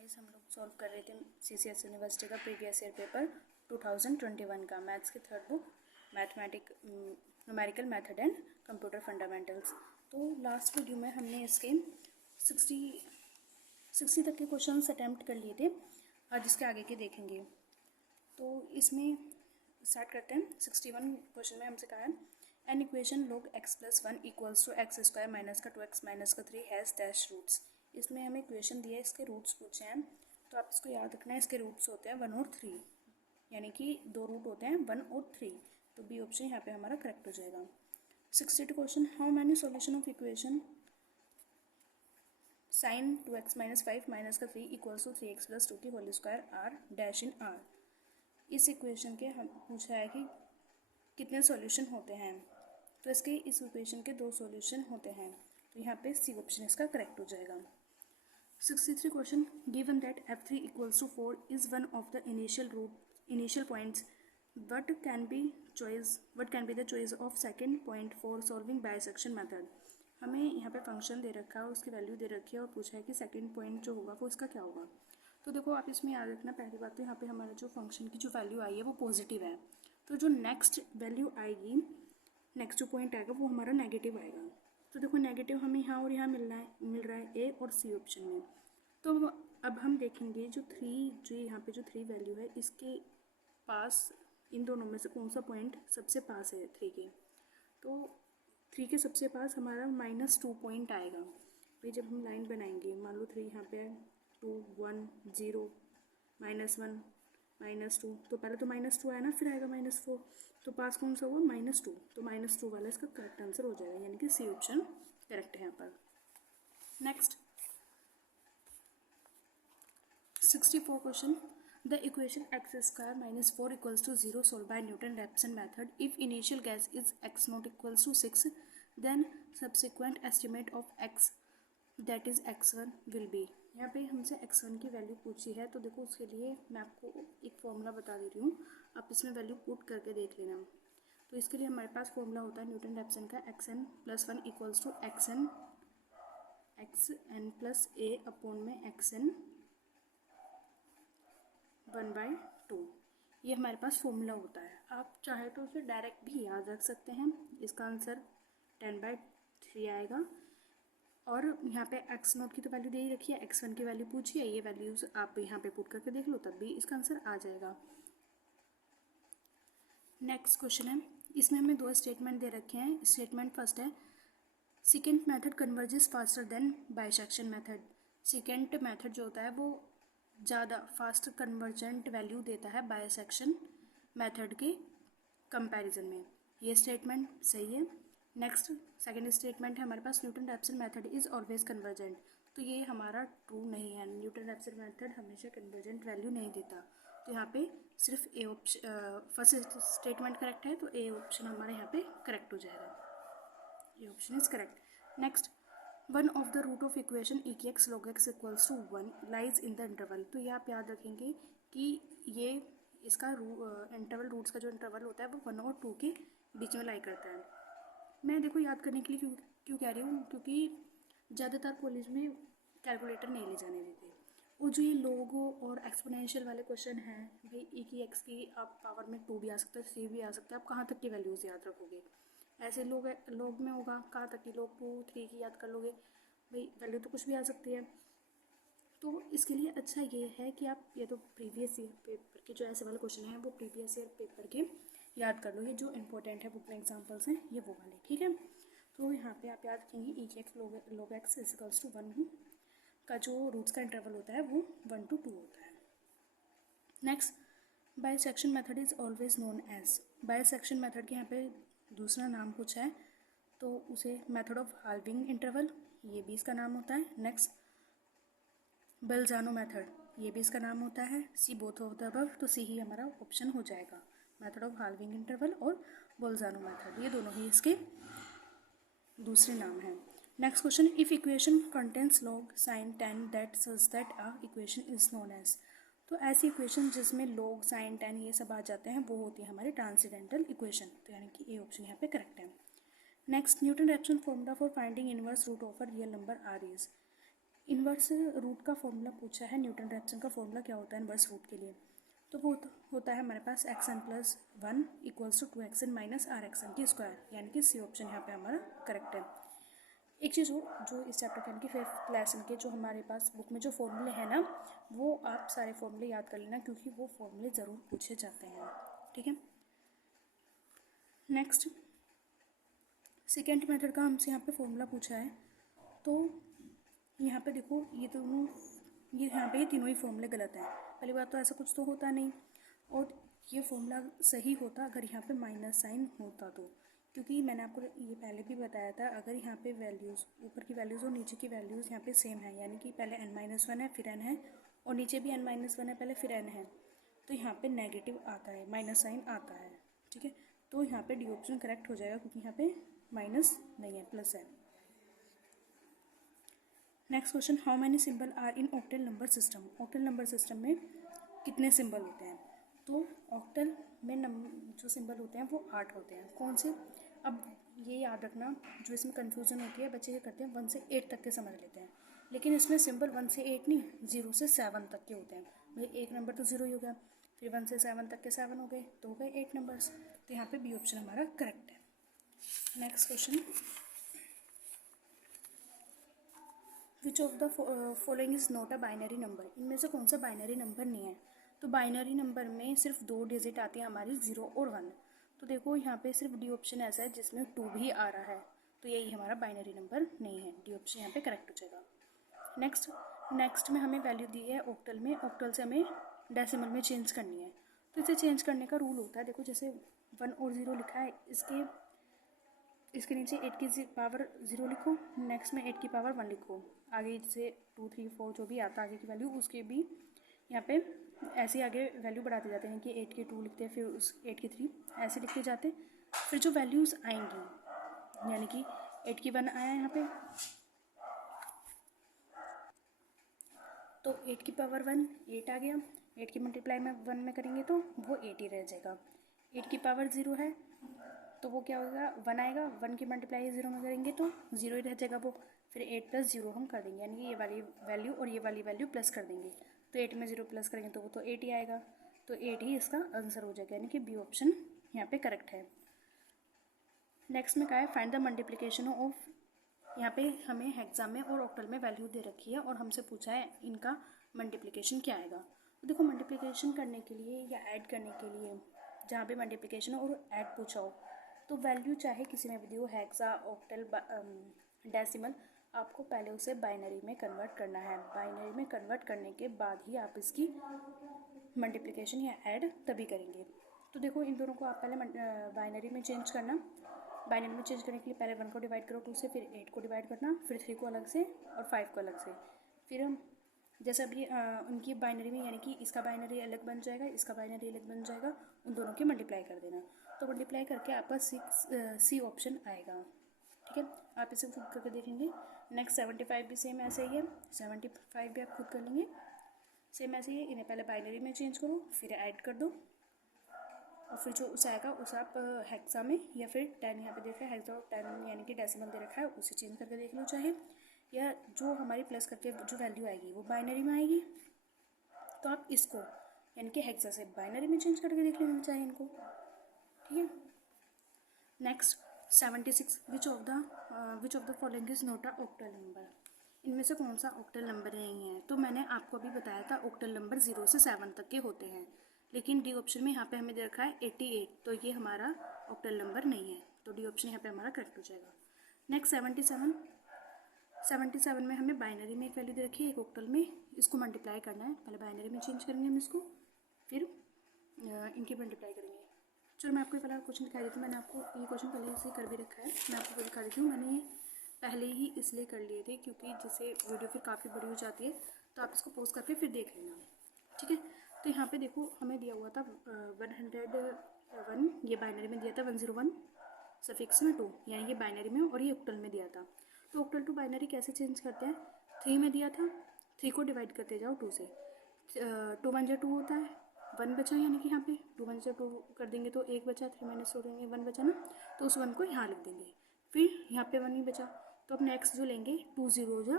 Guys हम लोग solve कर रहे थे CCS यूनिवर्सिटी का प्रीवियस ईयर पेपर 2021 का मैथ्स की third book numerical method and computer fundamentals. तो लास्ट वीडियो में हमने इसके 60 तक के क्वेश्चंस अटैम्प्ट कर लिए थे। आज इसके आगे के देखेंगे। तो इसमें स्टार्ट करते हैं। 61 क्वेश्चन में हमसे कहा है an equation log x + 1 equals to X square minus का 2x माइनस का 3 हैज़ डैश रूट्स। इसमें हमें इक्वेशन दिया है, इसके रूट्स पूछे हैं। तो आप इसको याद रखना है, इसके रूट्स होते हैं 1 और 3, यानी कि दो रूट होते हैं 1 और 3। तो बी ऑप्शन यहाँ पे हमारा करेक्ट हो जाएगा। 62 question, how many solution of equation sin 2x - 5 minus का 3 इक्वल्स टू 3x + 2 की whole square are dash in R. इस इक्वेशन के हम पूछा है कि कितने सॉल्यूशन होते हैं। तो इसके इस इक्वेशन के 2 सॉल्यूशन होते हैं। तो यहाँ पे सी ऑप्शन इसका करेक्ट हो जाएगा। 63 question, given that f3 equals to 4 is one of the initial points what can be the choice of second point for solving bisection method। हमें यहाँ पे फंक्शन दे रखा है और उसकी वैल्यू दे रखी है और पूछा है कि सेकंड पॉइंट जो होगा वो इसका क्या होगा। तो देखो आप इसमें याद रखना, पहली बात तो यहाँ पे हमारा जो फंक्शन की जो वैल्यू आई है वो पॉजिटिव है। तो जो नेक्स्ट वैल्यू आएगी, नेक्स्ट जो पॉइंट आएगा वो हमारा नेगेटिव आएगा। तो देखो नेगेटिव हमें यहाँ और यहाँ मिल रहा है ए और सी ऑप्शन में। तो अब हम देखेंगे जो यहाँ पे जो 3 वैल्यू है, इसके पास इन दोनों में से कौन सा पॉइंट सबसे पास है 3 के। तो 3 के सबसे पास हमारा -2 पॉइंट आएगा। भाई जब हम लाइन बनाएंगे, मान लो 3 यहाँ पे है, 2 1 0 -1 -2, तो पहले तो -2 आया ना, फिर आएगा -4। तो पास कौन सा हुआ -2, तो -2 वाला इसका करेक्ट आंसर हो जाएगा, यानी कि सी ऑप्शन करेक्ट है यहाँ पर। Next 64 question, the equation x² - 4 equals to 0 solve by Newton Raphson method if initial guess is x0 equals to 6 then subsequent estimate of x that is x1 will be. यहाँ पे हमसे x1 की value पूछी है। तो देखो उसके लिए मैं आपको एक फॉर्मूला बता दे रही हूँ, आप इसमें वैल्यू पुट करके देख लेना। तो इसके लिए हमारे पास फॉर्मूला होता है न्यूटन-रैप्सन का xn + 1 equals to xn + a upon में xn 1/2। ये हमारे पास फॉर्मूला होता है। आप चाहे तो उसे डायरेक्ट भी याद रख सकते हैं। इसका आंसर 10/3 आएगा। और यहाँ पे x0 की तो वैल्यू दे ही रखी है, x1 की वैल्यू पूछी है, ये वैल्यूज आप यहाँ पे पुट करके देख लो, तब भी इसका आंसर आ जाएगा। नेक्स्ट क्वेश्चन है, इसमें हमें 2 स्टेटमेंट दे रखे हैं। स्टेटमेंट फर्स्ट है second method converges faster than bisection method. Second method जो होता है वो ज़्यादा फास्ट कन्वर्जेंट वैल्यू देता है बाइसेक्शन मेथड के कंपैरिजन में। ये स्टेटमेंट सही है। नेक्स्ट सेकेंड स्टेटमेंट है हमारे पास Newton Raphson method is always convergent. तो ये हमारा ट्रू नहीं है, न्यूटन-रैप्सन मेथड हमेशा कन्वर्जेंट वैल्यू नहीं देता। तो यहाँ पे सिर्फ A option, first statement correct है, तो ए ऑप्शन हमारे यहाँ पे करेक्ट हो जाएगा। A option is correct. Next, one of the root of equation e की x log x equals to 1 lies in the interval. तो ये आप याद रखेंगे कि ये इसका इंटरवल, रूट्स का जो इंटरवल होता है वो 1 और 2 के बीच में लाई करता है। मैं देखो याद करने के लिए क्यों कह रही हूँ, क्योंकि ज़्यादातर कॉलेज में कैलकुलेटर नहीं ले जाने देते। और जो ये लॉग और एक्सपोनेंशियल वाले क्वेश्चन हैं, भाई e की x की आप पावर में 2 भी आ सकता है, 3 भी आ सकता है, आप कहाँ तक की वैल्यूज़ याद रखोगे। ऐसे लोग में होगा कहाँ तक की log 2 3 की याद कर लोगे, भाई वैल्यू तो कुछ भी आ सकती है। तो इसके लिए अच्छा ये है कि आप ये तो प्रीवियस ईयर पेपर के जो ऐसे वाले क्वेश्चन हैं वो प्रीवियस ईयर पेपर के याद कर लो। ये जो इंपॉर्टेंट है बुक में एग्जाम्पल्स हैं ये वो वाले, ठीक है। तो यहाँ पे आप याद रखेंगे e की x log x equals to 1 का जो रूट्स का इंटरवल होता है वो 1 to 2 होता है। Next, bisection method is always known as. Bisection method के यहाँ पे दूसरा नाम पूछा है, तो उसे मेथड ऑफ हाल्विंग इंटरवल, ये भी इसका नाम होता है। नेक्स्ट, बेल्जानो मेथड, ये भी इसका नाम होता है। C both of the above, तो सी ही हमारा ऑप्शन हो जाएगा। मेथड ऑफ हाल्विंग इंटरवल और बोल्जानो मेथड, ये दोनों ही इसके दूसरे नाम हैं। Next question, if equation contains log sin tan that such that a equation is known as. तो ऐसी इक्वेशन जिसमें log sin tan ये सब आ जाते हैं वो होती है हमारी ट्रांसेंडेंटल इक्वेशन। तो यानी कि ए ऑप्शन यहाँ पे करेक्ट है। Next, Newton Raphson formula for finding inverse root of a real number are is. Inverse root का फॉर्मूला पूछा है, न्यूटन रैप्सन का फॉर्मूला क्या होता है इन्वर्स रूट के लिए, तो वो होता है हमारे पास x n+1 equals to 2xn minus RxN की स्क्वायर, यानी कि सी ऑप्शन यहाँ पे हमारा करेक्ट है। एक चीज़ हो जो इस चैप्टर के यानी कि 5th लेसन के जो हमारे पास बुक में जो फॉर्मूले हैं ना, वो आप सारे फॉर्मूले याद कर लेना, क्योंकि वो फॉर्मूले ज़रूर पूछे जाते हैं, ठीक है। नेक्स्ट सेकेंड मेथड का हमसे यहाँ पे फॉर्मूला पूछा है, तो यहाँ पे देखो ये यहाँ पे ये तीनों ही फॉर्मूले गलत हैं। पहली बात तो ऐसा कुछ तो होता नहीं, और ये फॉर्मूला सही होता अगर यहाँ पे माइनस साइन होता तो, क्योंकि मैंने आपको ये पहले भी बताया था, अगर यहाँ पे वैल्यूज़ ऊपर की वैल्यूज़ और नीचे की वैल्यूज़ यहाँ पे सेम है, यानी कि पहले n-1 है फिर n है, और नीचे भी n-1 है पहले फिर n है, तो यहाँ पे नेगेटिव आता है, माइनस साइन आता है, ठीक है। तो यहाँ पे डी ऑप्शन करेक्ट हो जाएगा, क्योंकि यहाँ पे माइनस नहीं है, प्लस है। Next question, how many symbol are in octal number system. Octal number system में कितने सिंबल होते हैं, तो ऑक्टल में जो सिंबल होते हैं वो 8 होते हैं। कौन से, अब ये याद रखना, जो इसमें कन्फ्यूज़न होती है बच्चे क्या करते हैं 1 से 8 तक के समझ लेते हैं, लेकिन इसमें सिंबल 1 से 8 नहीं, 0 से 7 तक के होते हैं। भाई एक नंबर तो 0 ही हो गया, फिर 1 से 7 तक के 7 हो गए, तो हो गए 8 नंबर्स, तो यहाँ पे बी ऑप्शन हमारा करेक्ट है। Next question, which of the following is not a binary number. इनमें से कौन सा बाइनरी नंबर नहीं है, तो बाइनरी नंबर में सिर्फ 2 डिजिट आती है हमारी, 0 और 1। तो देखो यहाँ पे सिर्फ डी ऑप्शन ऐसा है जिसमें 2 भी आ रहा है, तो यही हमारा बाइनरी नंबर नहीं है, डी ऑप्शन यहाँ पे करेक्ट हो जाएगा। नेक्स्ट में हमें वैल्यू दी है ऑक्टल में, ऑक्टल से हमें डेसिमल में चेंज करनी है, तो इसे चेंज करने का रूल होता है, देखो जैसे 1 और 0 लिखा है, इसके नीचे 8 की पावर 0 लिखो, नेक्स्ट में 8 की पावर 1 लिखो, आगे से 2 3 4 जो भी आता है आगे की वैल्यू, उसके भी यहाँ पे ऐसे आगे वैल्यू बढ़ाते जाते हैं, कि 8 की 2 लिखते हैं, फिर उस 8 की 3 ऐसे लिखते जाते हैं, फिर जो वैल्यूज़ आएंगी, यानी कि 8 की 1 आया यहाँ पे, तो 8 की पावर 1 8 आ गया, 8 की मल्टीप्लाई में 1 में करेंगे तो वो 8 ही रह जाएगा। 8 की पावर 0 है, तो वो क्या होगा 1 आएगा, 1 की मल्टीप्लाई 0 में करेंगे तो 0 ही रह जाएगा वो, फिर 8 + 0 हम कर देंगे, यानी कि ये वाली वैल्यू और ये वाली वैल्यू प्लस कर देंगे, तो 8 में 0 प्लस करेंगे तो वो तो 8 ही आएगा, तो 8 ही इसका आंसर हो जाएगा, यानी कि बी ऑप्शन यहाँ पे करेक्ट है। नेक्स्ट में क्या है, फाइंड द मल्टीप्लिकेशन ऑफ, यहाँ पे हमें हेक्सा में और ऑक्टल में वैल्यू दे रखी है और हमसे पूछा है इनका मल्टीप्लिकेशन क्या आएगा। तो देखो मल्टीप्लिकेशन करने के लिए या ऐड करने के लिए, जहाँ पे मल्टीप्लिकेशन और ऐड पूछा हो, तो वैल्यू चाहे किसी में भी दी हो, हेक्सा ऑक्टल डेसिमल, आपको पहले उसे बाइनरी में कन्वर्ट करना है। बाइनरी में कन्वर्ट करने के बाद ही आप इसकी मल्टीप्लिकेशन या ऐड तभी करेंगे। तो देखो इन दोनों को आप पहले बाइनरी में चेंज करना, बाइनरी में चेंज करने के लिए पहले 1 को डिवाइड करो 2 से, फिर 8 को डिवाइड करना, फिर 3 को अलग से और 5 को अलग से, फिर हम जैसे अभी उनकी बाइनरी में, यानी कि इसका बाइनरी अलग बन जाएगा, इसका बाइनरी अलग बन जाएगा, उन दोनों की मल्टीप्लाई कर देना, तो मल्टीप्लाई करके आपका सी ऑप्शन आएगा, ठीक है। आप इसे खुद करके देखेंगे। नेक्स्ट 75 भी सेम ऐसे ही है, 75 भी आप खुद कर लेंगे, सेम ऐसे ही है। इन्हें पहले बाइनरी में चेंज करो, फिर ऐड कर दो, और फिर जो उसे आएगा उसे आप हेक्सा में, या फिर 10 यहाँ पे देखा है हेक्सा और 10 यानी कि डेसिमल दे रखा है, उसे चेंज करके देख लो चाहे, या जो हमारी प्लस करके जो वैल्यू आएगी वो बाइनरी में आएगी, तो आप इसको यानी कि हेक्सा से बाइनरी में चेंज करके देख लेना चाहिए इनको, ठीक है। Next 76, which of the following is not a octal number. इनमें से कौन सा ऑक्टल नंबर नहीं है, तो मैंने आपको अभी बताया था ऑक्टल नंबर 0 से 7 तक के होते हैं, लेकिन डी ऑप्शन में यहाँ पे हमें दे रखा है 88, तो ये हमारा ऑक्टल नंबर नहीं है, तो डी ऑप्शन यहाँ पे हमारा करेक्ट हो जाएगा। नेक्स्ट 77 में हमें बाइनरी में एक वैल्यू दे रखी है, एक ऑक्टल में, इसको मल्टीप्लाई करना है, पहले बाइनरी में चेंज करेंगे हम इसको, फिर इनकी मल्टीप्लाई करेंगे। चलो मैं आपको पहला क्वेश्चन दिखा देती हूँ, मैंने आपको ये क्वेश्चन पहले से कर भी रखा है, मैं आपको दिखा देती हूँ। मैंने ये पहले ही इसलिए कर लिए थे क्योंकि जैसे वीडियो फिर काफ़ी बड़ी हो जाती है, तो आप इसको पॉज करके फिर देख लेना, ठीक है। तो यहाँ पे देखो हमें दिया हुआ था 101, ये बाइनरी में दिया था 101 सफिक्स में 2, यानी ये बाइनरी में और ये ऑक्टल में दिया था। तो ऑक्टल टू बाइनरी कैसे चेंज करते हैं, 3 में दिया था, 3 को डिवाइड करते जाओ 2 से, 2 1 2 होता है, 1 बचा, यानी कि यहाँ पे 2 1 2 कर देंगे तो 1 बचा, 3 - 2 देंगे 1 बचा ना, तो उस 1 को यहाँ लिख देंगे, फिर यहाँ पे 1 ही बचा, तो अब नेक्स्ट जो लेंगे 2 0 जा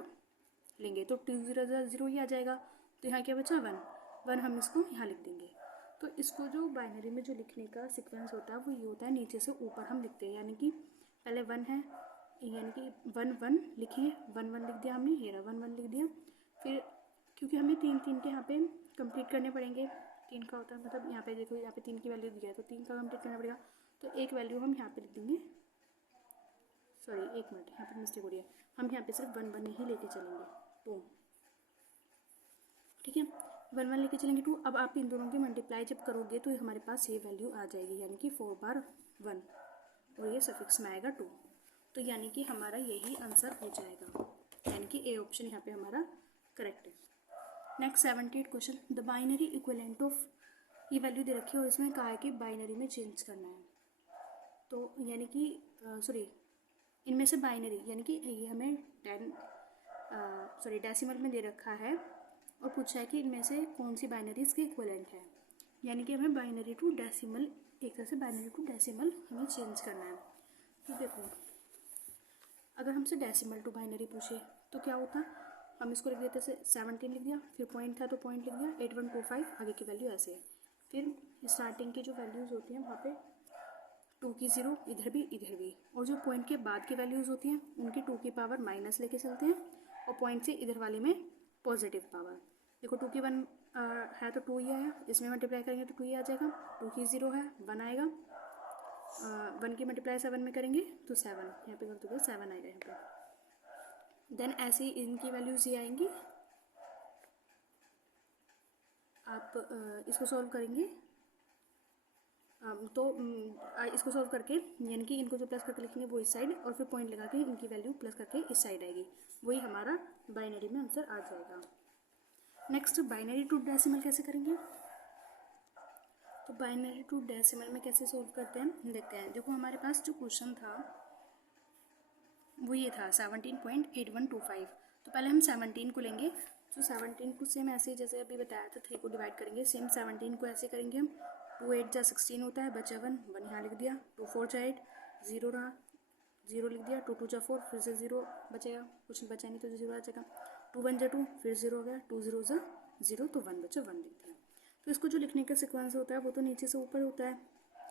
लेंगे तो 2 0 0 ही आ जाएगा। तो यहाँ क्या बचा 1, 1 हम इसको यहाँ लिख देंगे। तो इसको जो बाइनरी में जो लिखने का सीक्वेंस होता है वो ये होता है, नीचे से ऊपर हम लिखते हैं, यानी कि पहले 1 है, यानी कि 1 1 लिखे, 1 1 लिख दिया हमने, ये रहा 1 1 लिख दिया। फिर क्योंकि हमें 3 3 के यहाँ पे कंप्लीट करने पड़ेंगे, 3 का होता है मतलब यहाँ पे देखो, यहाँ पे 3 की वैल्यू दिया है तो 3 का कंप्लीट करना पड़ेगा। तो एक वैल्यू हम यहाँ पे लिख देंगे, सॉरी 1 मिनट, यहाँ पे मिस्टेक हो रही है, हम यहाँ पे सिर्फ 1 1 ही लेके चलेंगे 2, ठीक है, 1 1 लेके चलेंगे 2। अब आप इन दोनों की मल्टीप्लाई जब करोगे तो हमारे पास ये वैल्यू आ जाएगी, यानी कि 4 बार 1 और ये सफिक्स में आएगा 2। तो यानी कि हमारा यही आंसर हो जाएगा, यानी कि ए ऑप्शन यहाँ पे हमारा करेक्ट है। Next 78 question, the binary equivalent of, ये वैल्यू दे रखी है और इसमें कहा है कि बाइनरी में चेंज करना है। तो यानी कि सॉरी, इनमें से बाइनरी यानी कि ये हमें 10 डेसिमल में दे रखा है और पूछा है कि इनमें से कौन सी बाइनरी इसके इक्विवेलेंट है, यानी कि हमें बाइनरी टू डेसिमल, एक तरह से बाइनरी टू डेसिमल हमें चेंज करना है। तो देखो अगर हमसे डेसिमल टू बाइनरी पूछे तो क्या होता, हम इसको लिख देते से 17 लिख दिया, फिर पॉइंट था तो पॉइंट लिख दिया, 8125 आगे की वैल्यू ऐसे है। फिर स्टार्टिंग की जो वैल्यूज़ होती हैं वहाँ पे 2 की 0 इधर भी, और जो पॉइंट के बाद की वैल्यूज़ होती हैं उनकी 2 की पावर माइनस लेके चलते हैं, और पॉइंट से इधर वाले में पॉजिटिव पावर। देखो 2 की 1 है तो 2 ही आया, इसमें मल्टीप्लाई करेंगे तो 2 ही आ जाएगा, 2 की 0 है 1 आएगा, 1 की मल्टीप्लाई 7 में करेंगे तो 7, यहाँ पे गलत हो गया 7 आएगा यहाँ पे। देन ऐसे ही इनकी वैल्यूज़ ये आएंगी, आप इसको सॉल्व करेंगे तो इसको सॉल्व करके यानी कि इनको जो प्लस करके लिखेंगे वो इस साइड, और फिर पॉइंट लगा के इनकी वैल्यू प्लस करके इस साइड आएगी, वही हमारा बाइनरी में आंसर आ जाएगा। नेक्स्ट बाइनरी टू डेसिमल कैसे करेंगे, तो बाइनरी टू डेसिमल में कैसे सॉल्व करते हैं देखते हैं। देखो हमारे पास जो क्वेश्चन था वो ये था 17.8125, तो पहले हम 17 को लेंगे, तो 17 को सेम ऐसे ही जैसे अभी बताया था 3 को डिवाइड करेंगे, सेम 17 को ऐसे करेंगे हम, 2 8 जा 16 होता है, बचा 1 1 यहाँ लिख दिया, 2 4 जा 8 0 रहा 0 लिख दिया, 2 2 जा 4 फिर से 0 बचेगा, कुछ बचा नहीं तो 0 आ जाएगा, 2 1 जा 2 फिर 0 हो गया, 2 0 जा 0 तो 1 बचा 1 लिख दिया। तो इसको जो लिखने का सिक्वेंस होता है वो तो नीचे से ऊपर होता है,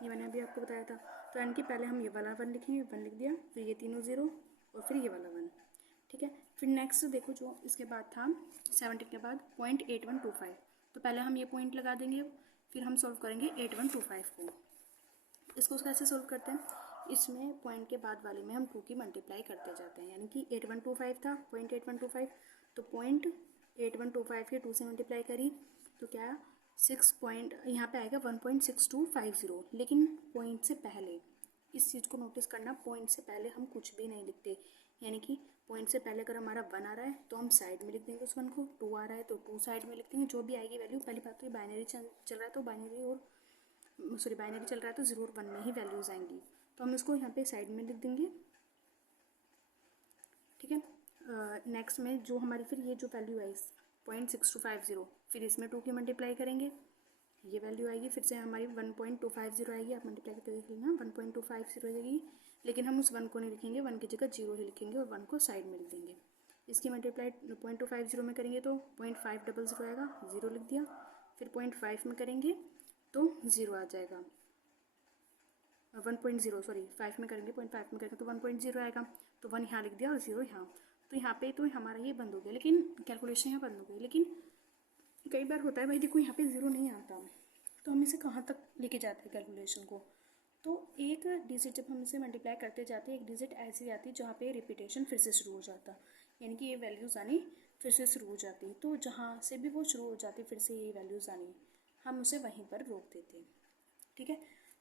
ये मैंने अभी आपको बताया था। तो यानी कि पहले हम ये वाला 1 लिखेंगे, 1 लिख दिया, फिर ये तीनों 0 और फिर ये वाला 1, ठीक है। फिर नेक्स्ट देखो जो इसके बाद था 17 के बाद 0.8125, तो पहले हम ये पॉइंट लगा देंगे, फिर हम सॉल्व करेंगे 8125 को। इसको कैसे सॉल्व करते हैं, इसमें पॉइंट के बाद वाले में हम 2 की मल्टीप्लाई करते जाते हैं, यानी कि 8125 था 0.8125, तो 0.8125 के 2 से मल्टीप्लाई करी तो क्या 6 पॉइंट यहाँ पे आएगा 1.6250, लेकिन पॉइंट से पहले इस चीज़ को नोटिस करना, पॉइंट से पहले हम कुछ भी नहीं लिखते, यानी कि पॉइंट से पहले अगर हमारा 1 आ रहा है तो हम साइड में लिख देंगे उस 1 को, 2 आ रहा है तो 2 साइड में लिख देंगे, जो भी आएगी वैल्यू। पहली बात तो ये बाइनरी चल रहा है तो बाइनरी चल रहा है तो 0 और 1 में ही वैल्यूज़ आएंगी, तो हम इसको यहाँ पे साइड में लिख देंगे, ठीक है। नेक्स्ट में जो हमारी फिर ये जो वैल्यू आई 0.6250, फिर इसमें 2 की मल्टीप्लाई करेंगे, ये वैल्यू आएगी, फिर से हमारी 1.250 आएगी, आप मल्टीप्लाई करके देख लेना 1.250 आएगी, लेकिन हम उस 1 को नहीं लिखेंगे, 1 की जगह 0 ही लिखेंगे और 1 को साइड में लिख देंगे। इसकी मल्टीप्लाई 0.250 में करेंगे तो 0.500 आएगा, 0 लिख दिया, फिर 0.5 में करेंगे तो 0 आ जाएगा, 1.0 सॉरी 5 में करेंगे 0.5 में करेंगे तो 1.0 आएगा, तो 1 यहाँ लिख दिया और 0 यहाँ, तो यहाँ पे तो हमारा ये बंद हो गया, लेकिन कैलकुलेशन यहाँ बंद हो गई। लेकिन कई बार होता है भाई देखो यहाँ पे 0 नहीं आता, तो हम इसे कहाँ तक लेके जाते हैं कैलकुलेशन को, तो एक डिजिट जब हम इसे मल्टीप्लाई करते जाते हैं एक डिजिट ऐसी आती है जहाँ पे रिपीटेशन फिर से शुरू हो जाता, यानी कि ये वैल्यूज़ आनी फिर से शुरू हो जाती, तो जहाँ से भी वो शुरू हो जाती फिर से ये वैल्यूज़ आनी, हम उसे वहीं पर रोक देते हैं, ठीक है।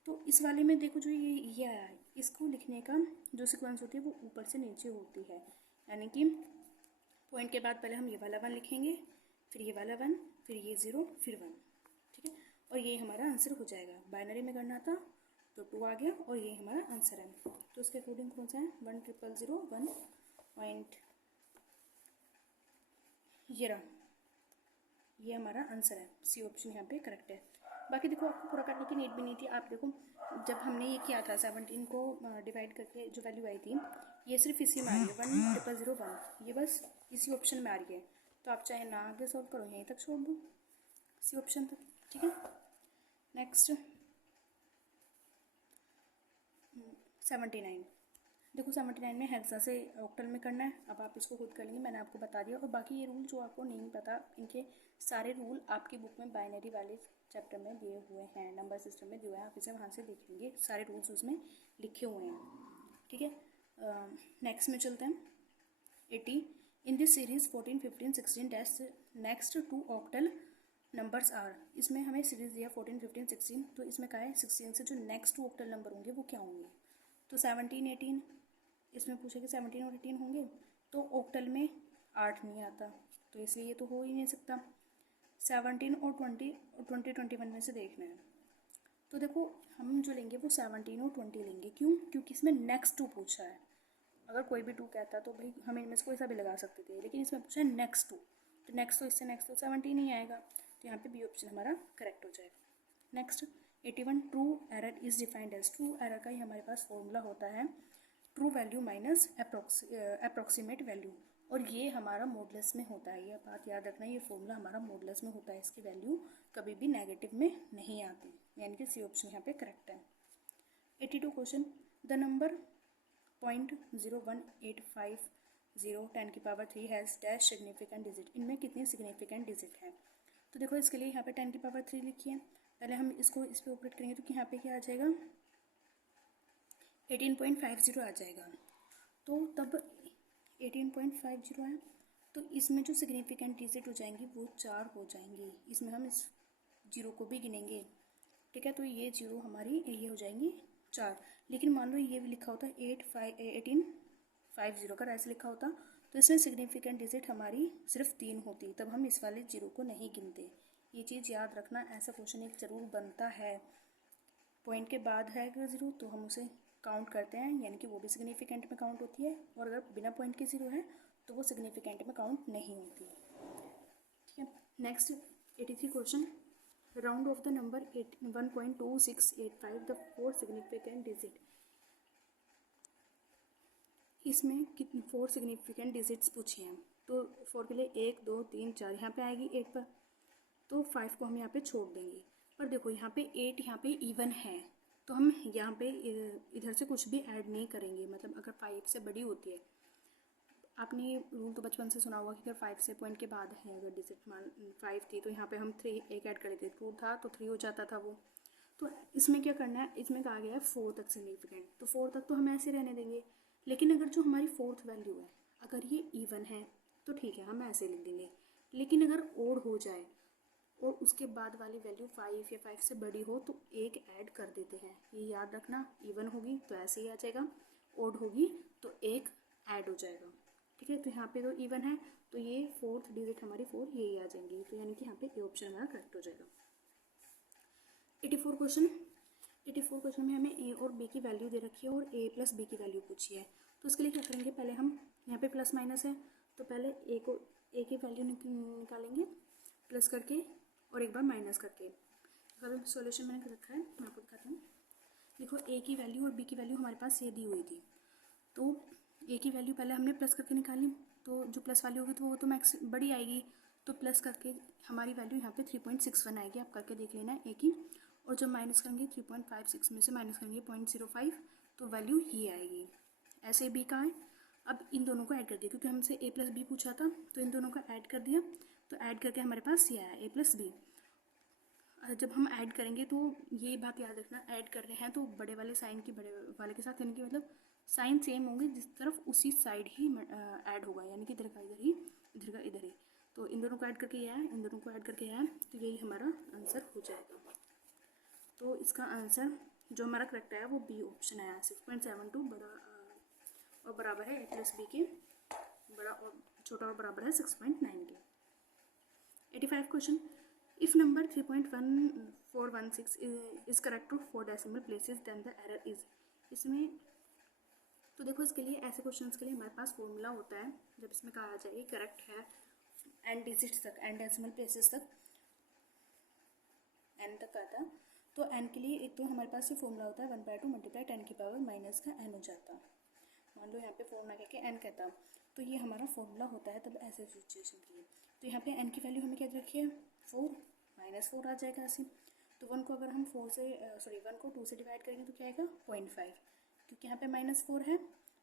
तो इस वाले में देखो जो ये आया है, इसको लिखने का जो सीक्वेंस होती है वो ऊपर से नीचे होती है, यानी कि पॉइंट के बाद पहले हम ये वाला 1 लिखेंगे, फिर ये वाला 1, फिर ये 0, फिर 1, ठीक है, और ये हमारा आंसर हो जाएगा। बाइनरी में करना था तो 2 आ गया और ये हमारा आंसर है, तो उसके अकॉर्डिंग कौन सा है 10001 पॉइंट, ये रहा, ये हमारा आंसर है, सी ऑप्शन यहाँ पे करेक्ट है। बाकी देखो आपको पूरा करने की नीड भी नहीं थी, आप देखो जब हमने ये किया था 17 को डिवाइड करके जो वैल्यू आई थी, ये सिर्फ इसी में आ रही है 10001, ये बस इसी ऑप्शन में आ रही है। तो आप चाहे ना आगे सॉल्व करो, यहीं तक छोड़ दो इसी ऑप्शन तक, ठीक है। नेक्स्ट 79, देखो 79 में हेक्सा से ऑक्टल में करना है। अब आप इसको खुद कर लेंगे, मैंने आपको बता दिया। और बाकी ये रूल जो आपको नहीं पता, इनके सारे रूल आपकी बुक में बाइनरी वाले चैप्टर में दिए हुए हैं, नंबर सिस्टम में दिए हुए हैं, आप इसे वहाँ से देख लेंगे, सारे रूल्स उसमें लिखे हुए हैं, ठीक है। नेक्स्ट में चलते हैं 80। In this series 14, 15, 16 dash next two octal numbers are. इसमें हमें सीरीज दिया 14, 15, 16, तो इसमें क्या है 16 से जो नेक्स्ट टू ऑक्टल नंबर होंगे वो क्या होंगे। तो 17, 18, इसमें पूछे कि 17 और 18 होंगे, तो ऑक्टल में 8 नहीं आता, तो इसलिए ये तो हो ही नहीं सकता। 17 और 20 और 20, 21 में से देखना है। तो देखो हम जो लेंगे वो 17 और 20 लेंगे, क्यों? क्योंकि इसमें नेक्स्ट टू पूछा है। अगर कोई भी टू कहता तो भाई हम इनमें से कोई सा भी लगा सकते थे, लेकिन इसमें पूछा है नेक्स्ट टू, तो नेक्स्ट तो इससे नेक्स्ट तो 17 ही आएगा, तो यहाँ पे बी ऑप्शन हमारा करेक्ट हो जाएगा। Next 81, true error is defined as. True error का ही हमारे पास फॉर्मूला होता है true value minus approximate value, और ये हमारा मॉडुलस में होता है। ये बात याद रखना, ये फॉर्मूला हमारा मॉडुलस में होता है, इसकी वैल्यू कभी भी नेगेटिव में नहीं आती, यानी कि सी ऑप्शन यहाँ पे करेक्ट है। 82 क्वेश्चन, द नंबर 0.01850 10 की power 3 has dash significant digit. इनमें कितनी सिग्निफिकेंट डिजिट है? तो देखो इसके लिए यहाँ पे 10 की पावर 3 लिखी है, पहले हम इसको इस पर ऑपरेट करेंगे तो यहाँ पे क्या आ जाएगा 18.50 आ जाएगा। तो तब 18.50 है, तो इसमें जो सिग्निफिकेंट डिजिट हो जाएंगी वो 4 हो जाएंगी, इसमें हम इस जीरो को भी गिनेंगे, ठीक है। तो ये जीरो हमारी ये हो जाएंगी 4। लेकिन मान लो ये भी लिखा होता 1850 का ऐसे लिखा होता, तो इसमें सिग्निफिकेंट डिजिट हमारी सिर्फ 3 होती, तब हम इस वाले जीरो को नहीं गिनते। ये चीज़ याद रखना, ऐसा क्वेश्चन एक ज़रूर बनता है, पॉइंट के बाद है अगर ज़ीरो तो हम उसे काउंट करते हैं, यानी कि वो भी सिग्निफिकेंट में काउंट होती है, और अगर बिना पॉइंट के ज़ीरो है तो वो सिग्निफिकेंट में काउंट नहीं होती, ठीक है। Next 83 question, round of the number 1.2685 the 4 significant digit. इसमें कितनी 4 सिग्निफिकेंट डिजिट्स पूछी हैं, तो 4 के लिए 1, 2, 3, 4 यहाँ पे आएगी 8 पर, तो 5 को हम यहाँ पे छोड़ देंगे। पर देखो यहाँ पे 8 यहाँ पे इवन है, तो हम यहाँ पे इधर से कुछ भी ऐड नहीं करेंगे, मतलब अगर 5 से बड़ी होती है, आपने रूल तो बचपन से सुना होगा कि अगर 5 से पॉइंट के बाद है अगर डिजिट, मान 5 थी तो यहाँ पे हम 3 एक ऐड कर लेते, 2 था तो 3 हो जाता था वो। तो इसमें क्या करना है, इसमें कहा गया है 4 तक सिग्निफिकेंट, तो 4 तक तो हम ऐसे रहने देंगे। लेकिन अगर जो हमारी 4th वैल्यू है अगर ये इवन है तो ठीक है हम ऐसे लिख देंगे, लेकिन अगर ओड हो जाए और उसके बाद वाली वैल्यू 5 या 5 से बड़ी हो तो एक ऐड कर देते हैं, ये याद रखना। इवन होगी तो ऐसे ही आ जाएगा, ओड होगी तो एक ऐड हो जाएगा, ठीक है। तो यहाँ पे तो इवन है तो ये 4th डिजिट हमारी 4 यही आ जाएंगी, तो यानी कि यहाँ पे ए ऑप्शन हमारा करेक्ट हो जाएगा। 84 क्वेश्चन, 84 क्वेश्चन में हमें ए और बी की वैल्यू दे रखी है और ए प्लस बी की वैल्यू पूछी है, तो उसके लिए क्या करेंगे, पहले हम यहाँ पे प्लस माइनस है तो पहले ए की वैल्यू निकालेंगे प्लस करके और एक बार माइनस करके। अगर सॉल्यूशन मैंने कर रखा है मैं आपको दिखाता हूँ। देखो ए की वैल्यू और बी की वैल्यू हमारे पास ये दी हुई थी, तो ए की वैल्यू पहले हमने प्लस करके निकाली, तो जो प्लस वाली होगी तो वो तो मैक्स बड़ी आएगी, तो प्लस करके हमारी वैल्यू यहाँ पे 3.61 आएगी, आप करके देख लेना ए की। और जब माइनस करेंगे 3.56 में से माइनस करेंगे 0.05 तो वैल्यू ये आएगी। ऐसे बी का है, अब इन दोनों को ऐड कर दिया क्योंकि हमसे ए प्लस बी पूछा था, तो इन दोनों को ऐड कर दिया, तो ऐड करके हमारे पास ये आया ए प्लस बी। जब हम ऐड करेंगे तो ये बात याद रखना, ऐड कर रहे हैं तो बड़े वाले साइन की बड़े वाले के साथ, यानी कि मतलब साइन सेम होंगे जिस तरफ उसी साइड ही ऐड होगा, यानी कि इधर का इधर ही इधर का इधर ही। तो इन दोनों को ऐड करके ये आया, इन दोनों को ऐड करके आया, तो यही हमारा आंसर हो जाएगा। तो इसका आंसर जो हमारा करेक्ट है वो बी ऑप्शन आया, 6.72 बड़ा और बराबर है ए प्लस बी के, बड़ा और छोटा और बराबर है 6.9 के। 85 question, if number 3.1416 is correct to 4 decimal places then the error is. इसमें तो देखो इसके लिए ऐसे क्वेश्चंस के लिए हमारे पास फॉर्मूला होता है, जब इसमें कहा जाए करेक्ट है एन डिजिट्स तक, एन डेसिमल प्लेसेस तक, एन तक आता है, तो n के लिए एक तो हमारे पास ये फॉर्मूला होता है 1/2 मल्टीप्लाई 10 की पावर माइनस का n हो जाता। मान लो यहाँ पे फॉर्मूला क्या क्या n कहता, तो ये हमारा फॉर्मूला होता है तब ऐसे सिचुएशन के लिए। तो यहाँ पे n की वैल्यू हमें क्या रखी है 4, -4 आ जाएगा ऐसे। तो 1 को अगर हम 1 को 2 से डिवाइड करेंगे तो क्या आएगा 0.5, क्योंकि यहाँ पे -4 है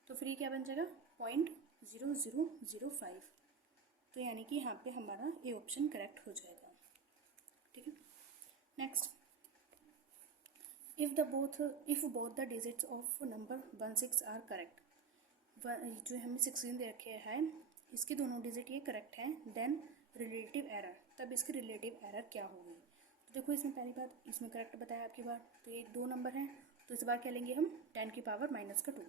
तो फिर ये क्या बन जाएगा 0.0005। तो यानी कि यहाँ पे हमारा ये ऑप्शन करेक्ट हो जाएगा। ठीक है, next, if both the digits of number 16 are correct, जो हमें 16 दे रखे हैं इसके दोनों डिजिट ये करेक्ट हैं, देन रिलेटिव एरर, तब इसकी रिलेटिव एरर क्या होगी। तो देखो इसमें पहली बात इसमें करेक्ट बताया आपकी बार, तो ये 2 नंबर हैं तो इस बार क्या लेंगे हम 10 की पावर -2,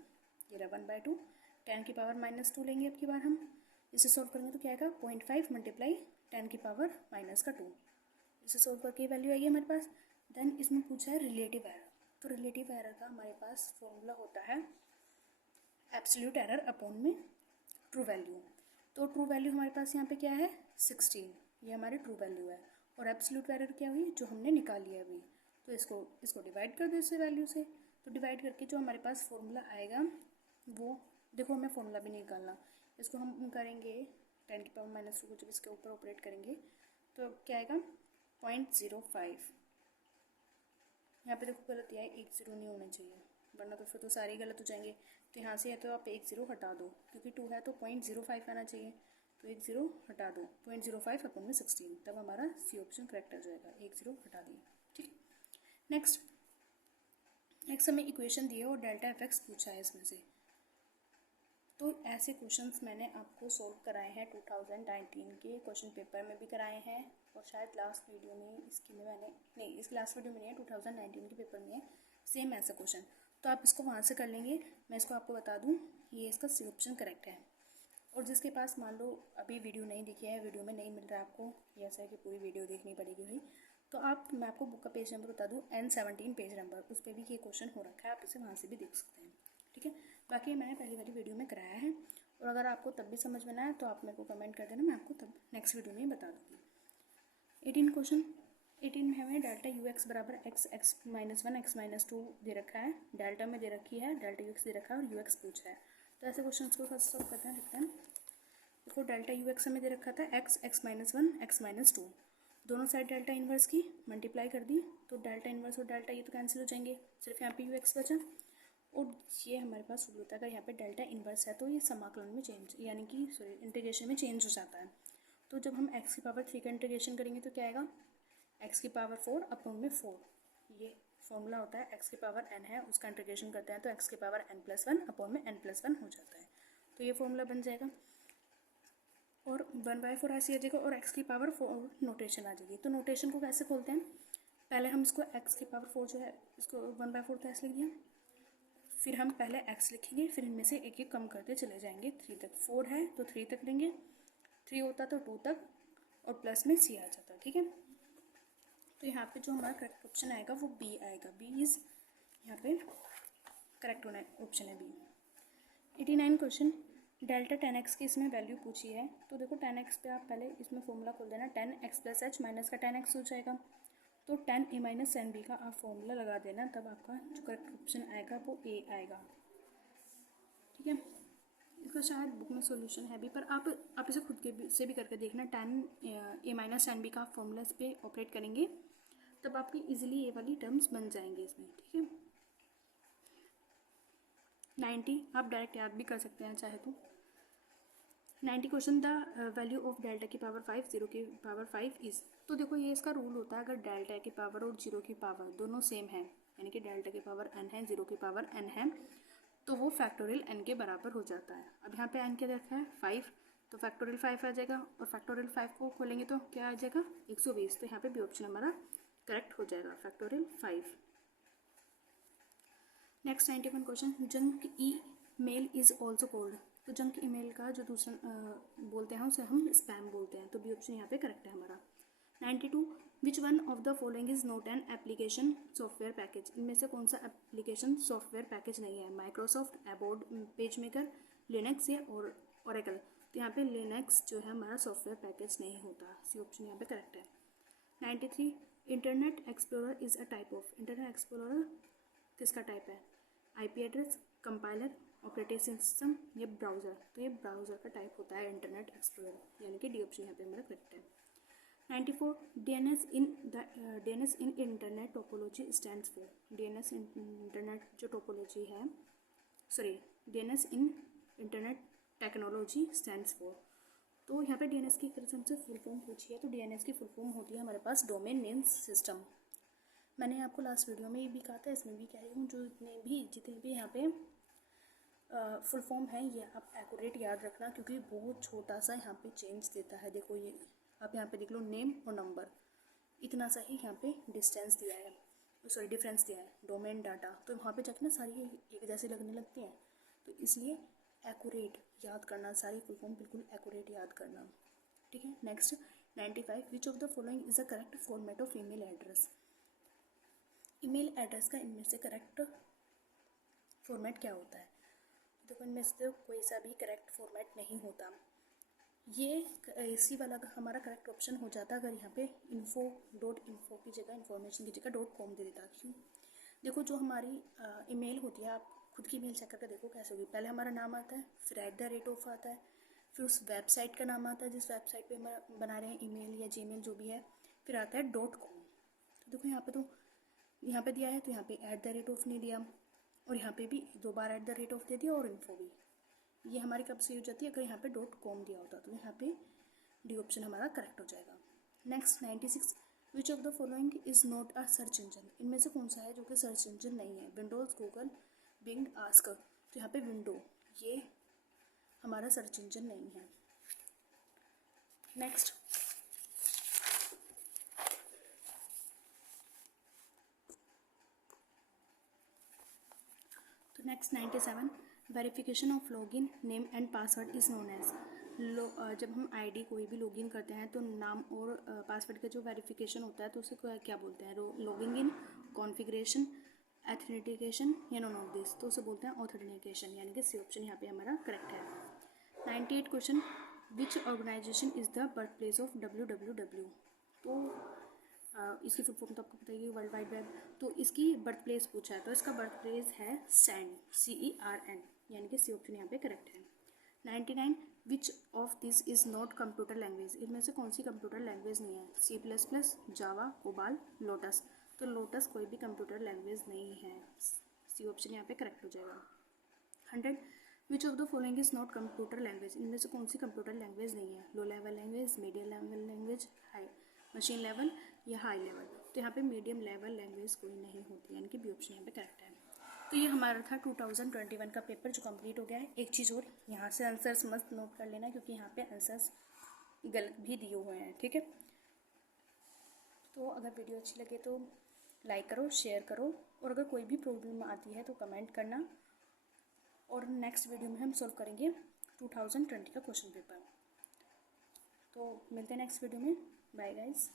ये रहा 1/2, 10 की पावर -2 लेंगे अब की बार हम। इसे सॉल्व करेंगे तो क्या आएगा 0.5 मल्टीप्लाई 10 की पावर -2, इसे सॉल्व करके वैल्यू आएगी हमारे पास। देन इसमें पूछा है रिलेटिव एरर, तो रिलेटिव एरर का हमारे पास फॉर्मूला होता है एब्सोल्यूट एरर अपॉन में ट्रू वैल्यू। तो ट्रू वैल्यू हमारे पास यहाँ पे क्या है 16, ये हमारी ट्रू वैल्यू है, और एब्सोल्यूट एरर क्या हुई जो हमने निकाली है अभी। तो इसको डिवाइड कर दो इस वैल्यू से, तो डिवाइड करके जो हमारे पास फॉर्मूला आएगा वो देखो, हमें फॉर्मूला भी नहीं निकालना, इसको हम करेंगे 10 की पावर -2 को जब इसके ऊपर ऑपरेट करेंगे तो क्या आएगा 0.05। यहाँ पे देखो गलत दिया है, 1 0 नहीं होना चाहिए वरना तो फिर तो सारे गलत हो जाएंगे। तो यहाँ से या तो आप 1 0 हटा दो, क्योंकि 2 है तो 0.05 आना चाहिए, तो 1 0 हटा दो 0.05 अपन में 16, तब हमारा सी ऑप्शन करेक्ट आ जाएगा। 1 0 हटा दिए, ठीक। नेक्स्ट हमें इक्वेशन दी है और डेल्टा एफ एक्स पूछा है इसमें से। तो ऐसे क्वेश्चंस मैंने आपको सॉल्व कराए हैं 2019 के क्वेश्चन पेपर में भी कराए हैं, और शायद लास्ट वीडियो में इसकी में मैंने नहीं, इस लास्ट वीडियो में नहीं है, 2019 के पेपर में है सेम ऐसा क्वेश्चन, तो आप इसको वहाँ से कर लेंगे। मैं इसको आपको बता दूँ, ये इसका सी ऑप्शन करेक्ट है। और जिसके पास मान लो अभी वीडियो नहीं दिखी है, वीडियो में नहीं मिल रहा है आपको, ये ऐसा है कि पूरी वीडियो देखनी पड़ेगी भाई, तो मैं आपको बुक का पेज नंबर बता दूँ N17 पेज नंबर, उस पर भी ये क्वेश्चन हो रखा है, आप इसे वहाँ से भी देख सकते हैं। ठीक है, बाकी मैंने पहली वाली वीडियो में कराया है, और अगर आपको तब भी समझ में ना आए तो आप मेरे को कमेंट कर देना, मैं आपको तब नेक्स्ट वीडियो में बता दूँगी। 18 में हमें डेल्टा यू एक्स बराबर x -1 x -2 दे रखा है, डेल्टा में दे रखी है, डेल्टा यू एक्स दे रखा है और यू एक्स पूछा है। तो ऐसे क्वेश्चन को फर्स्ट सॉल्व करते हैं। देखो डेल्टा यू एक्स हमें दे रखा था x -1 x -2, दोनों साइड डेल्टा इन्वर्स की मल्टीप्लाई कर दी, तो डेल्टा इन्वर्स और डेल्टा ये तो कैंसिल हो जाएंगे, सिर्फ यहाँ पे यू एक्स बचा। और ये हमारे पास रूल होता है अगर यहाँ पे डेल्टा इन्वर्स है तो ये समाकलन में चेंज यानी कि इंटीग्रेशन में चेंज हो जाता है। तो जब हम x की पावर 3 का इंटीग्रेशन करेंगे तो क्या आएगा x की पावर 4 अपॉन में 4, ये फॉर्मूला होता है x की पावर n है उसका इंटीग्रेशन करते हैं तो x की पावर n+1 अपॉन में n+1 हो जाता है, तो ये फॉर्मूला बन जाएगा। और 1/4 ऐसे आ जाएगा और x की पावर 4 नोटेशन आ जाएगी। तो नोटेशन को कैसे खोलते हैं, पहले हम इसको x की पावर 4 जो है इसको 1/4 तो ऐसे लिख दिया, फिर हम पहले x लिखेंगे, फिर इनमें से एक एक कम करते चले जाएंगे 3 तक। 4 है तो 3 तक लेंगे, 3 होता तो 2 तक, और प्लस में c आ जाता। ठीक है, तो यहाँ पे जो हमारा करेक्ट ऑप्शन आएगा वो b आएगा। b इज यहाँ पे करेक्ट ऑप्शन है b। 89 क्वेश्चन, डेल्टा 10x की इसमें वैल्यू पूछी है। तो देखो 10x पे आप पहले इसमें फॉर्मूला खोल देना, 10x + h माइनस का 10x हो जाएगा, तो 10a - 10b का आप फॉर्मूला लगा देना, तब आपका जो करेक्ट ऑप्शन आएगा वो a आएगा। ठीक है, इसका शायद बुक में सॉल्यूशन है भी, पर आप इसे खुद के से भी करके देखना। 10a - 10b का फॉर्मूला इस पर ऑपरेट करेंगे तब आपकी इजीली ये वाली टर्म्स बन जाएंगे इसमें। ठीक है, 90 आप डायरेक्ट याद भी कर सकते हैं चाहे तो। 90 question, the value of delta की पावर 5 0 की पावर 5 इज। तो देखो ये इसका रूल होता है, अगर डेल्टा की पावर और 0 की पावर दोनों सेम है, यानी कि डेल्टा की पावर n है 0 की पावर n है, तो वो फैक्टोरियल n के बराबर हो जाता है। अब यहाँ पे n क्या रखा है 5, तो फैक्टोरियल 5 आ जाएगा, और फैक्टोरियल 5 को खोलेंगे तो क्या आ जाएगा 120, तो यहाँ पे भी ऑप्शन हमारा करेक्ट हो जाएगा factorial 5। Next 91 question, junk email is also called. तो जंक ईमेल का जो दूसरा बोलते हैं उसे हम स्पैम बोलते हैं, तो बी ऑप्शन यहाँ पे करेक्ट है हमारा। 92, which one of the following is not an application software package. इनमें से कौन सा एप्लीकेशन सॉफ्टवेयर पैकेज नहीं है, Microsoft, abode, page maker, Linux या ओरेकल। तो यहाँ पे लिनक्स जो है हमारा सॉफ्टवेयर पैकेज नहीं होता, सी ऑप्शन यहाँ पे करेक्ट है। 93 internet explorer is a type of, internet explorer किसका टाइप है, IP address, compiler, operating system या ब्राउज़र, तो ये ब्राउज़र का टाइप होता है इंटरनेट एक्सप्लोरर, यानी कि डी ऑप्शन यहाँ पे हमारा करेक्ट है। 94 DNS in internet topology stands for, DNS internet जो टोपोलॉजी है, sorry DNS in internet technology stands for, तो यहाँ पे DNS की अगर हमसे फुल फॉर्म पूछी है तो DNS की फुल फॉर्म होती है हमारे पास डोमेन नेम सिस्टम। मैंने आपको लास्ट वीडियो में ये भी कहा था, इसमें भी कह रही हूँ, जो जितने भी यहाँ पे फुल फॉर्म है ये आप एक्यूरेट याद रखना, क्योंकि बहुत छोटा सा यहाँ पे चेंज देता है। देखो ये आप यहाँ पे देख लो, नेम और नंबर, इतना सा ही यहाँ पे डिस्टेंस दिया है, सॉरी डिफरेंस दिया है, डोमेन डाटा, तो वहाँ पे जाके ना सारी एक जैसे लगने लगती हैं, तो इसलिए एक्यूरेट याद करना, सारी फुल फॉर्म बिल्कुल एक्यूरेट याद करना, ठीक है। Next 95 which of the following is a correct format of email address, email address का इनमें से करेक्ट फॉर्मेट क्या होता है, देखो इनमें से कोई सा भी करेक्ट फॉर्मेट नहीं होता, ये इसी वाला हमारा करेक्ट ऑप्शन हो जाता अगर यहाँ पे info की जगह, इन्फॉर्मेशन की जगह .com दे देता। क्यों, देखो जो हमारी ईमेल होती है, आप खुद की ईमेल चेक करके देखो कैसे होगी, पहले हमारा नाम आता है, फिर @ऑफ आता है, फिर उस वेबसाइट का नाम आता है जिस वेबसाइट पे हम बना रहे हैं ईमेल या जीमेल जो भी है, फिर आता है .com, तो देखो यहाँ पे दिया है, तो यहाँ पे @ऑफ नहीं दिया, और यहाँ पे भी 2 बार @ऑफ दे दिया, और इन्फो भी, ये हमारी कब से हो जाती है, अगर यहाँ पे .com दिया होता, तो यहाँ पे डी ऑप्शन हमारा करेक्ट हो जाएगा। Next 96 which of the following is not a search engine, इनमें से कौन सा है जो कि सर्च इंजन नहीं है, विंडोज़, गूगल, बिंग, आस्क, तो यहाँ पे विंडो ये हमारा सर्च इंजन नहीं है। नेक्स्ट तो next 97 verification of login name and password is known as, जब हम आईडी कोई भी लॉगिन करते हैं तो नाम और पासवर्ड का जो वेरिफिकेशन होता है तो उसे क्या बोलते हैं, लॉगिंग इन, कॉन्फ़िगरेशन, एथेंटिकेशन या नॉन ऑफ दिस, तो उसे बोलते हैं ऑथेंटिकेशन, यानी कि सी ऑप्शन यहाँ पे हमारा करेक्ट है। 98 question which organization is the birth place of WWW, तो इसकी फुल फॉर्म तो आपको पता ही है, वर्ल्ड वाइड वेब, तो इसकी बर्थ प्लेस पूछा है, तो इसका बर्थ प्लेस है CERN, CERN, यानी कि सी ऑप्शन यहाँ पे करेक्ट है। 99 which of this is not computer language, इनमें से कौन सी कंप्यूटर लैंग्वेज नहीं है, C++, जावा, कोबाल, लोटस, तो लोटस कोई भी कंप्यूटर लैंग्वेज नहीं है, सी ऑप्शन यहाँ पे करेक्ट हो जाएगा। 100 which of the following is not computer language, इनमें से कौन सी कंप्यूटर लैंग्वेज नहीं है, low level language, medium level language, high machine level या हाई लेवल, तो यहाँ पे मीडियम लेवल लैंग्वेज कोई नहीं होती, यानी कि बी ऑप्शन यहाँ पे करेक्ट है। तो ये हमारा था 2021 का पेपर जो कंप्लीट हो गया है। एक चीज़ और, यहाँ से आंसर्स मस्त नोट कर लेना, क्योंकि यहाँ पे आंसर्स गलत भी दिए हुए हैं, ठीक है। तो अगर वीडियो अच्छी लगे तो लाइक करो, शेयर करो, और अगर कोई भी प्रॉब्लम आती है तो कमेंट करना, और नेक्स्ट वीडियो में हम सॉल्व करेंगे 2020 का क्वेश्चन पेपर। तो मिलते हैं नेक्स्ट वीडियो में, बाय गाइस।